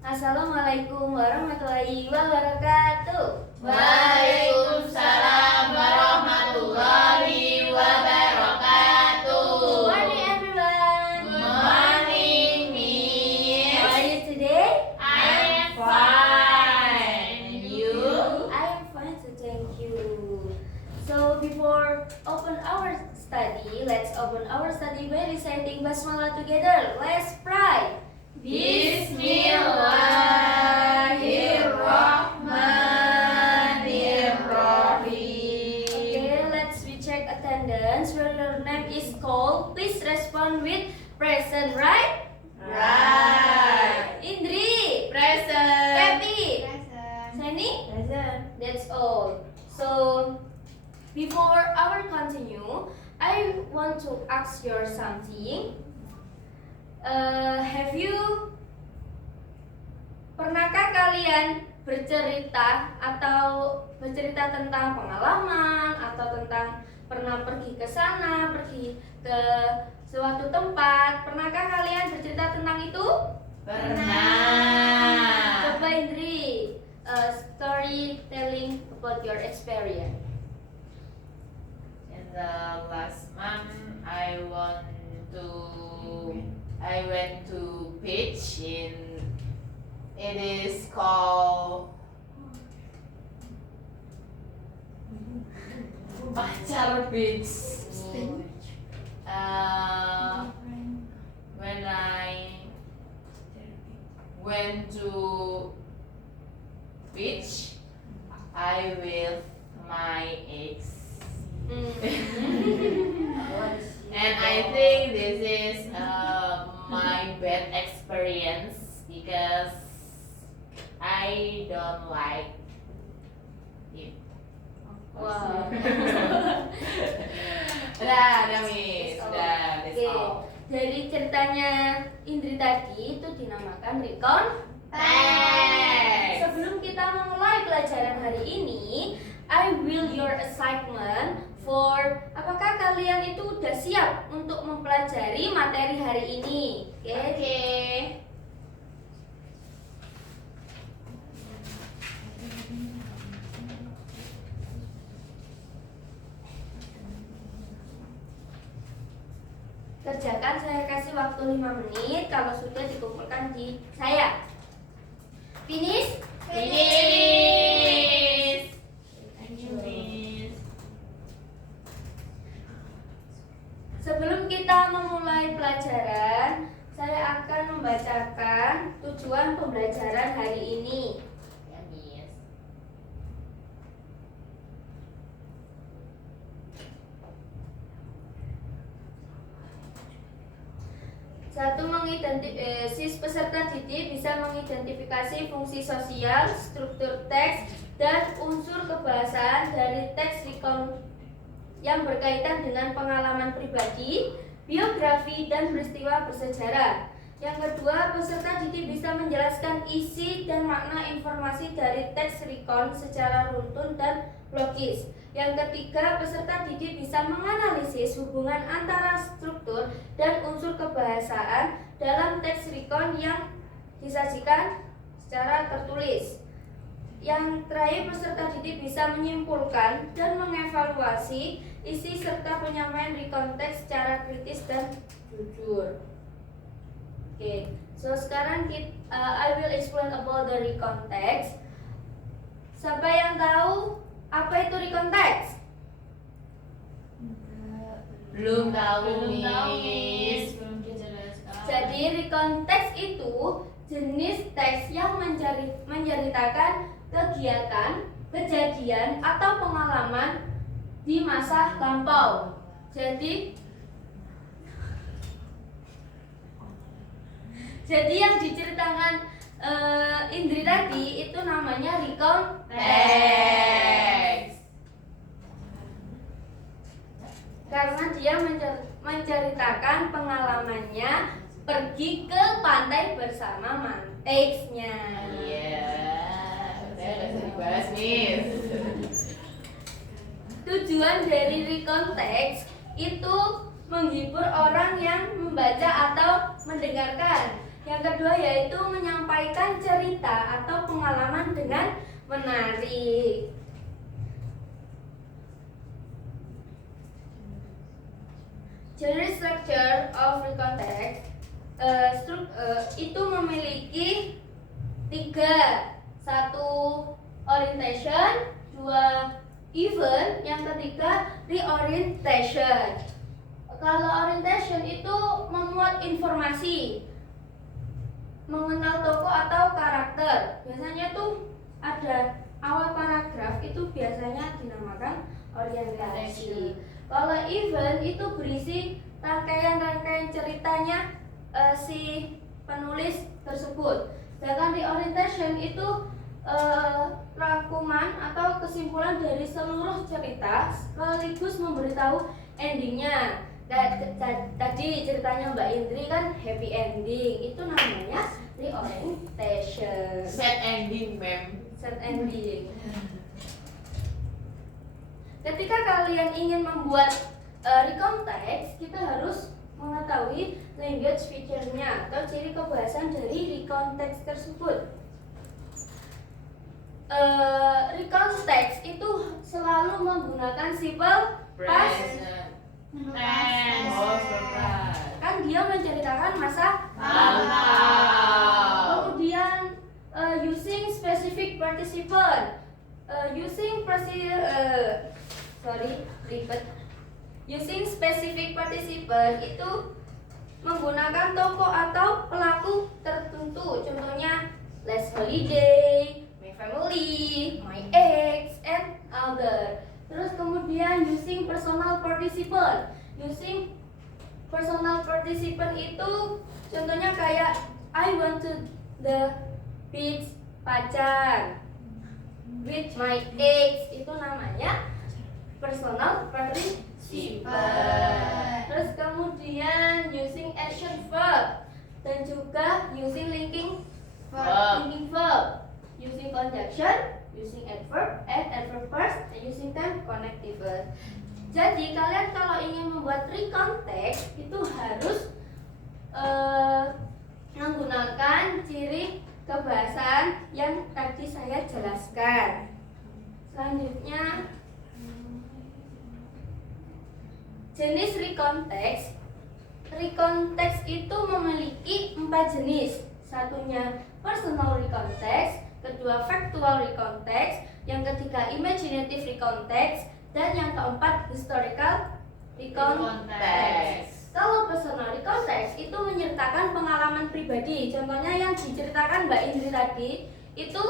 Assalamualaikum warahmatullahi wabarakatuh. Waalaikumsalam warahmatullahi wabarakatuh. Good morning everyone. Good morning, Miss. How are you today? I am fine. And you? I am fine too, thank you. So before open our study, let's open our study by reciting basmalah together. Let's pray. Bismillahirrahmanirrahim. Okay, let's we check attendance. When your name is called, please respond with present, right? Right. Indri, Present. Pepi, Present. Sani. Present. That's all. So before our continue, I want to ask you something. Pernahkah kalian bercerita tentang pengalaman atau tentang pernah pergi ke sana, pergi ke suatu tempat? Pernahkah kalian bercerita tentang itu? Pernah. Coba Indri, story telling about your experience. In the last month, I went to beach in. It is called Pacar Beach. When I went to beach, I with my ex. And I think this is my bad experience because I don't like him. Wow. Udah, Miss. Udah, that's Oke. all. Dari ceritanya Indri tadi itu dinamakan recon. Thanks. Sebelum kita memulai pelajaran hari ini, I will your assignment for apakah kalian itu udah siap untuk mempelajari materi hari ini? Oke. Okay. Kerjakan, saya kasih waktu 5 menit. Kalau sudah dikumpulkan di saya. Finish? Finish. Thank you, Miss. Sebelum kita memulai pelajaran, saya akan membacakan tujuan pembelajaran hari ini. Ya, Miss. Satu, si peserta didik bisa mengidentifikasi fungsi sosial, struktur teks, dan unsur kebahasaan dari teks recount yang berkaitan dengan pengalaman pribadi, biografi, dan peristiwa bersejarah. Yang kedua, peserta didik bisa menjelaskan isi dan makna informasi dari teks recount secara runtun dan logis. Yang ketiga, peserta didik bisa menganalisis hubungan antara struktur dan unsur kebahasaan dalam teks recount yang disajikan secara tertulis. Yang terakhir, peserta didik bisa menyimpulkan dan mengevaluasi isi serta penyampaian recount teks secara kritis dan jujur. Oke, so sekarang I will explain about the recount text. Siapa yang tahu apa itu recount text? Belum tahu, Belum tahu, Miss. Belum dijelaskan. Jadi recount text itu jenis teks yang menceritakan kegiatan, kejadian, atau pengalaman di masa lampau. Jadi yang diceritakan Indri tadi itu namanya recount Thanks. karena dia menceritakan pengalamannya pergi ke pantai bersama manteksnya. Iya. Udah nggak usah dibahas, Miss. Tujuan dari recount text itu menghibur orang yang membaca atau mendengarkan. Yang kedua yaitu menyampaikan cerita atau pengalaman dengan menarik. General structure of recon text itu memiliki tiga, satu orientation, dua event, yang ketiga reorientation. Kalau orientation itu memuat informasi, mengenal tokoh atau karakter. Biasanya tuh ada awal paragraf itu biasanya dinamakan orientasi. Kalau event itu berisi rangkaian-rangkaian ceritanya si penulis tersebut. Sedangkan reorientation itu rangkuman atau kesimpulan dari seluruh cerita sekaligus memberitahu endingnya. Tadi ceritanya Mbak Indri kan happy ending, itu namanya reorientation. Sad ending, ma'am. Sad ending. Ketika kalian ingin membuat recon text, kita harus mengetahui language feature-nya atau ciri kebahasan dari recon text tersebut. Recon text itu selalu menggunakan simple past tense. Kan dia menceritakan masa lalu. Kemudian using specific participle, using specific participle itu menggunakan tokoh atau pelaku tertentu. Contohnya last holiday, my family, my ex, and other. Terus kemudian using personal participle. Using personal participle itu contohnya kayak I went to the beach pacar with my ex, itu namanya personal participle. Terus kemudian using action verb dan juga using linking verb, using conjunction, using adverb and adverb first, dan using time connective verb. Jadi kalian kalau ingin membuat recon text itu harus menggunakan ciri kebahasan yang tadi saya jelaskan. Selanjutnya jenis recon text. Recon text itu memiliki 4 jenis. Satunya personal recon text, kedua factual recon text, yang ketiga imaginative recon text, dan yang keempat historical recon text. Kalau personal recon text itu menyertakan pengalaman pribadi. Contohnya yang diceritakan Mbak Indri tadi itu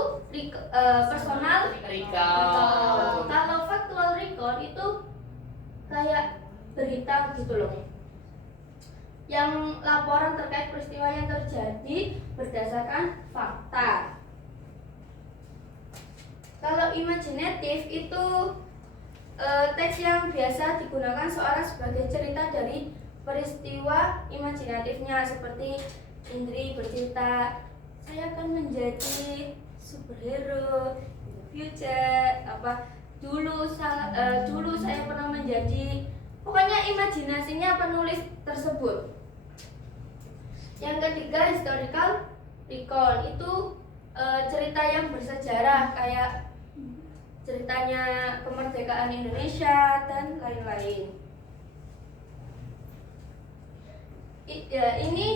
personal recon. Kalau factual recon itu kayak berita gitu loh, yang laporan terkait peristiwa yang terjadi berdasarkan fakta. Kalau imaginative itu teks yang biasa digunakan seorang sebagai cerita dari peristiwa imajinatifnya, seperti Indri bercerita saya akan menjadi superhero in the future, dulu saya pernah menjadi, pokoknya imajinasinya penulis tersebut. Yang ketiga historical recon, itu cerita yang bersejarah kayak ceritanya kemerdekaan Indonesia dan lain-lain. Ini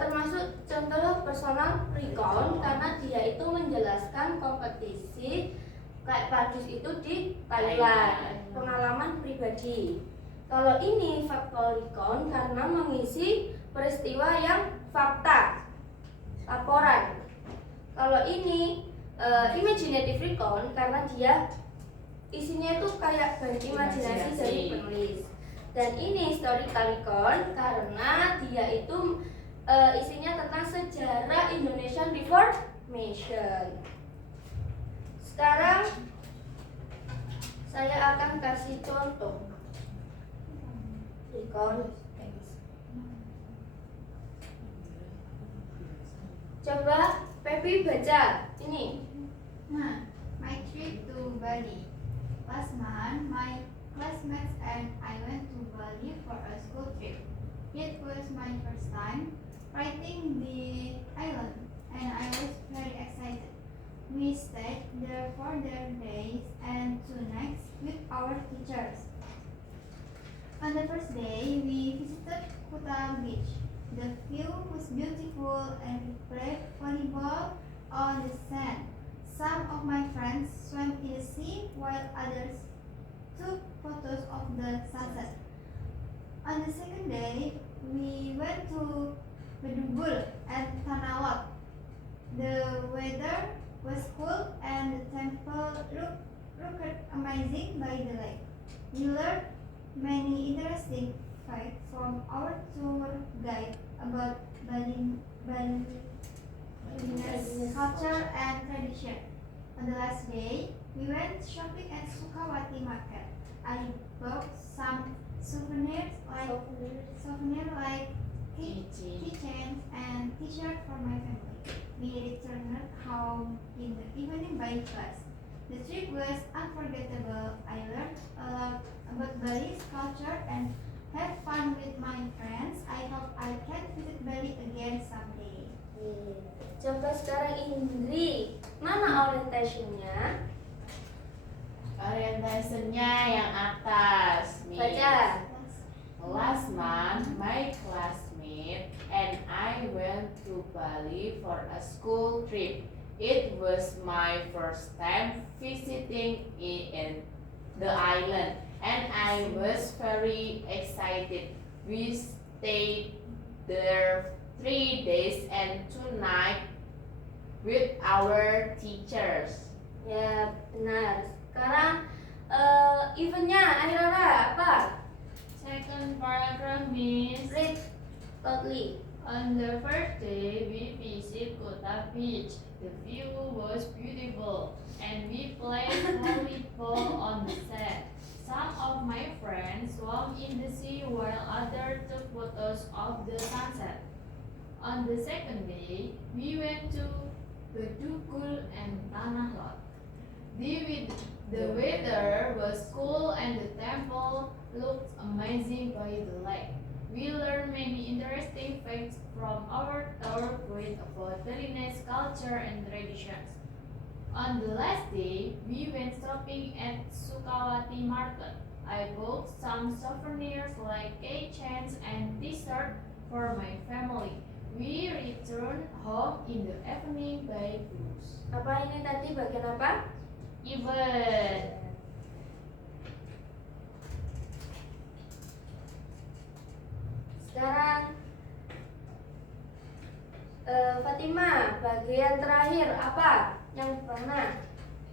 termasuk contoh personal recon karena dia itu menjelaskan kompetisi kayak padus itu di Thailand, pengalaman pribadi. Kalau ini factual recon karena mengisi peristiwa yang fakta, laporan. Kalau ini imaginative recon karena dia isinya itu kayak imajinasi dari penulis. Dan ini historical recon karena dia itu isinya tentang sejarah Indonesian Reformation. Sekarang saya akan kasih contoh recon text. Coba Pepi baca ini. My trip to Bali. Last month, my classmates and I went to Bali for a school trip. It was my first time. writing the island, and I was very excited. We stayed there for the days and 2 nights with our teachers. On the first day, we visited Kuta Beach. The view was beautiful and we played volleyball on the sand. Some of my friends swam in the sea while others took photos of the sunset. On the second day, we went to Bedugul and Tanawat. The weather was cool and the temple looked amazing by the lake. We learned many interesting facts from our tour guide about Balinese culture and tradition. On the last day, we went shopping at Sukawati Market. I bought some souvenirs like keychains and t-shirts for my family. We returned home in the evening by bus. The trip was unforgettable. I learned a lot about Bali's culture and had fun with my friends. I hope I can visit Bali again someday. Coba sekarang Indri, mana orientationnya? Orientationnya yang atas, Miss. Baca. Last month, my classmate and I went to Bali for a school trip. It was my first time visiting in the island, and I was very excited. We stayed there 3 days and 2 nights with our teachers. Ya, benar. Sekarang eventnya Airara apa? Second paragraph, Miss. Read loudly. On the first day, we visited Kota Beach. The view was beautiful, and we played volleyball on the sand. Some of my friends swam in the sea while others took photos of the sunset. On the second day, we went to Bedugul and Tanah Lot. The weather was cool and the temple looked amazing by the lake. We learned many interesting facts from our tour guide about Balinese culture and traditions. On the last day, we went shopping at Sukawati Market. I bought some souvenirs like keychains and t-shirts for my family. We returned home in the evening by bus. Apa ini tadi bagian apa? Event. Sekarang Fatima, bagian terakhir apa? Yang mana?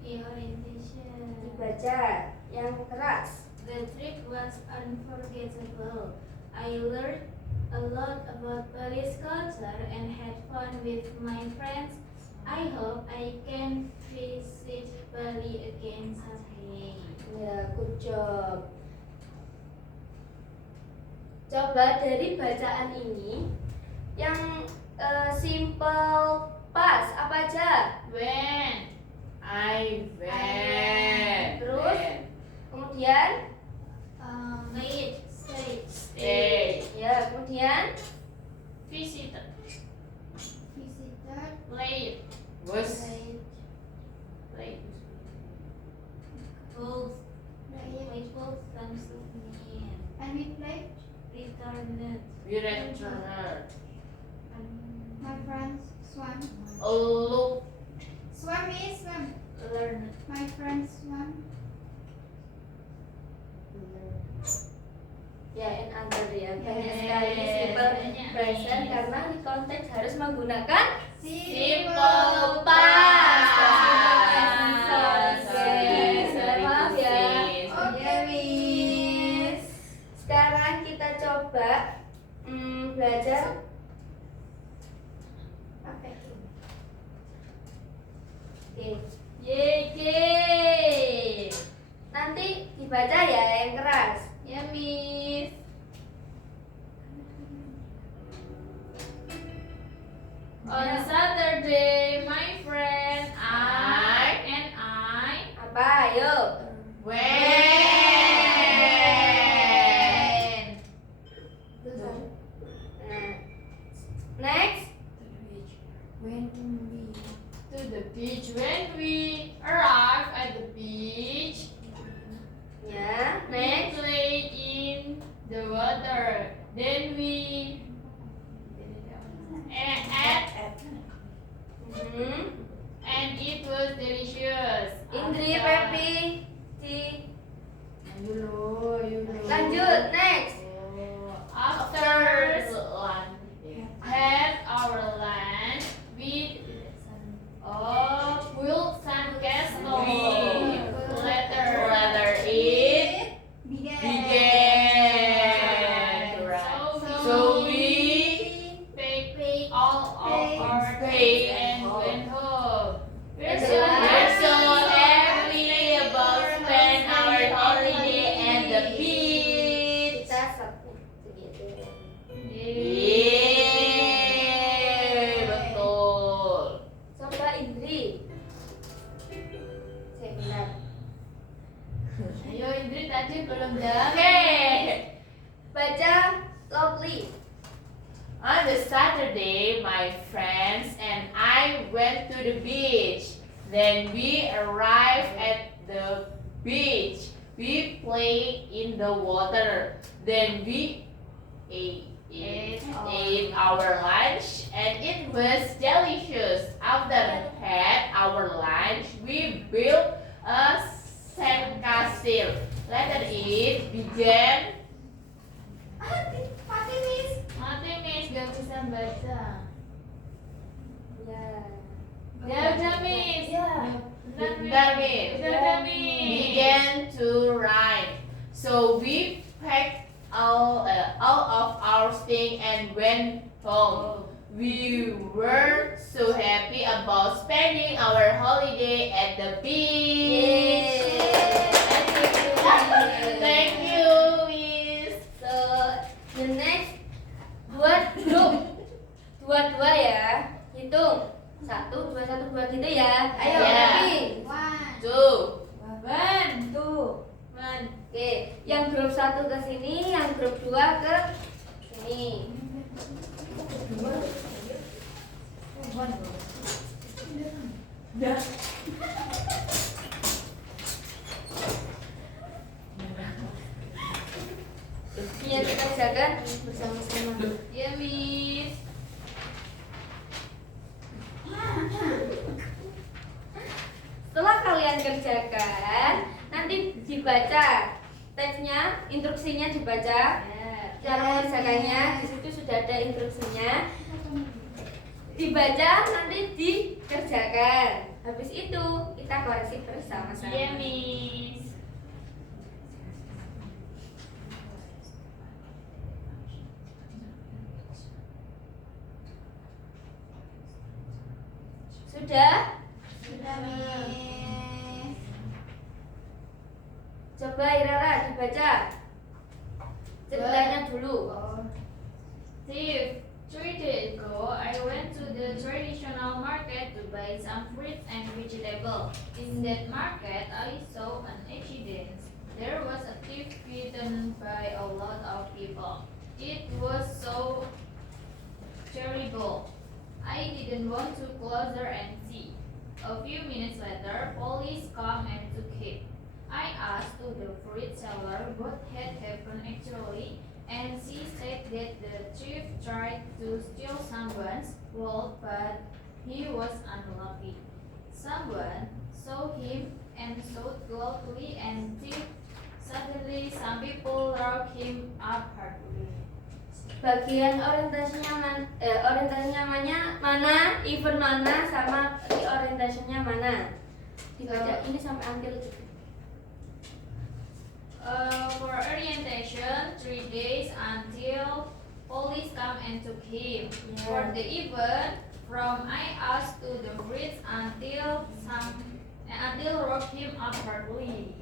Orientation. Dibaca yang keras. The trip was unforgettable. I learned a lot about Bali's culture and had fun with my friends. I hope I can visit Bali again someday. Ya, good job. Coba dari bacaan ini yang simple past apa aja? When. I went. Terus? Kemudian Late, stay, Stay. ya, kemudian Visited. visited, Late. Was Late. books, labels, and souvenirs. And we played, returned. we returned. My friends swam. Look. Swam is swam. Learn. My friends swam. ya and other ya. Banyak Ya. sekali simple Banyak. present karena di konteks harus menggunakan Simple past. past. Oke, maaf ya. Oke, Miss. Sekarang kita coba belajar apa itu? Oke, Yeay. nanti dibaca ya yang keras. Ya, Miss. On Saturday, my friend and I Apa? Ayo. When. Nah, to the beach. When we arrived at the beach, Ya, we next. played in the water. Then we ate, Hmm. and it was delicious. Indri, After- Pepi, Ci. Lanjut, next. After After lunch. had our lunch, we built some castle. Letter it began to run. So we packed all of our Paid. things and went home. We're We're so we're so happy happy about spend our holiday at the beach. Kita satu segitu. Yeay, betul. Coba Indri. Saya benar. Ayo Indri tadi belum Oke. jawab. Baca loudly. On the Saturday, my friends and I went to the beach. Then we arrived at the beach. We played in the water. Then we ate our lunch and it was delicious. After had our lunch, we built a sandcastle. Letter it began. Mati Miss, gak bisa baca. Ya. Ya udah Miss. Bentar, Miss. Udah Miss. Began to rhyme. So we packed all of our things and went home. We were so happy about spending our holiday at the beach. Thank you, Miss. So, the next buat grup dua-dua ya. Hitung 1, 2, 1, 2 gitu ya. Ayo, Ya. Pepi. Two. Tuh. Oke, yang grup 1 ke sini, yang grup 2 ke sini. Biar kita kerjakan bersama-sama. Ya Miss. Setelah kalian kerjakan, nanti dibaca teksnya, instruksinya dibaca. Cara mengerjakannya di situ sudah ada instruksinya. Dibaca, nanti dikerjakan. Habis itu kita koreksi bersama-sama. Ya Miss. Sudah? Coba Irara dibaca. Ceritanya dulu. Steve, 3 days ago, I went to the traditional market to buy some fruits and vegetables. In that market, I saw an accident. There was a thief beaten by a lot of people. It was so terrible. I didn't want to closer and see. A few minutes later, police come and took him. I asked to the fruit seller what had happened actually, and she said that the thief tried to steal someone's gold, but he was unlucky. Someone saw him and shot loudly and thief. Suddenly, some people roughed him up hardly. Bagian orientasinya mana, event mana, sama orientasinya mana. Dibaca ini sampai until gitu. For orientation, 3 days until police come and took him. Yeah. For the event, from I asked to the bridge until rock him up hardly.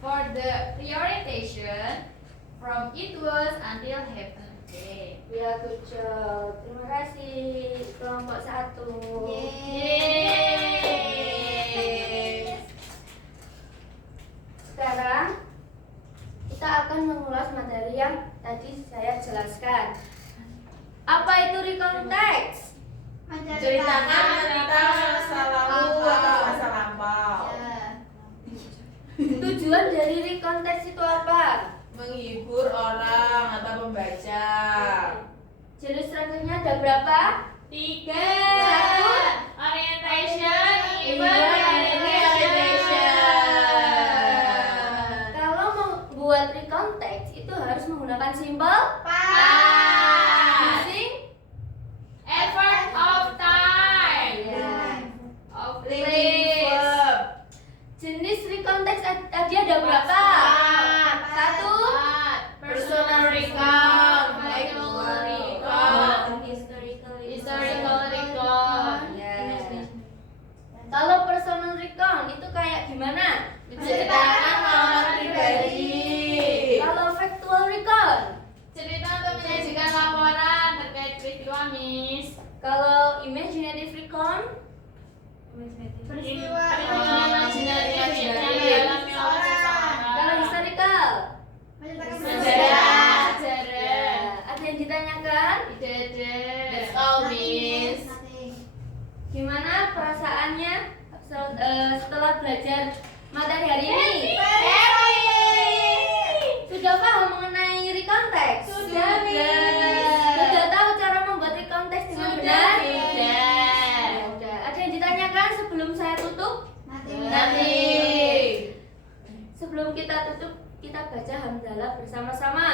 For the reorientation, from it was until heaven. Okay. Ya, good job. Terima kasih kelompok 1. Yeay. Sekarang kita akan mengulas materi yang tadi saya jelaskan. Menceritakan tentang masa lalu atau masa lampau. Ya. Tujuan dari reconteks itu apa? Menghibur orang atau membaca. Jenis rangkaiannya ada berapa? 3. Satu. Orientation, event, Orientation. Kalau mau buat reconteks itu harus menggunakan simple Past. using effort of time, of Linking place. verb. Jenis reconteks tadi ada berapa? Satu. Personal recount. Factual recount. historical record, Ya. Kalau personal recount itu kayak gimana? Menceritakan pengalaman pribadi. Kalau factual recount, cerita untuk menyajikan laporan terkait peristiwa, Miss. kalau imaginative recount, Peristiwa imajinatif. kalau historical, menceritakan Sejarah. ya. Ada yang ditanyakan? That's all, Miss. Gimana perasaannya setelah belajar materi hari ini? Sudah paham mengenai reconteks? Sudah, Miss. Sudah tahu cara membuat reconteks dengan benar? Sudah. Sudah. Ada yang ditanyakan sebelum saya tutup? Nanti. Sebelum kita tutup, kita baca hamdalah bersama-sama.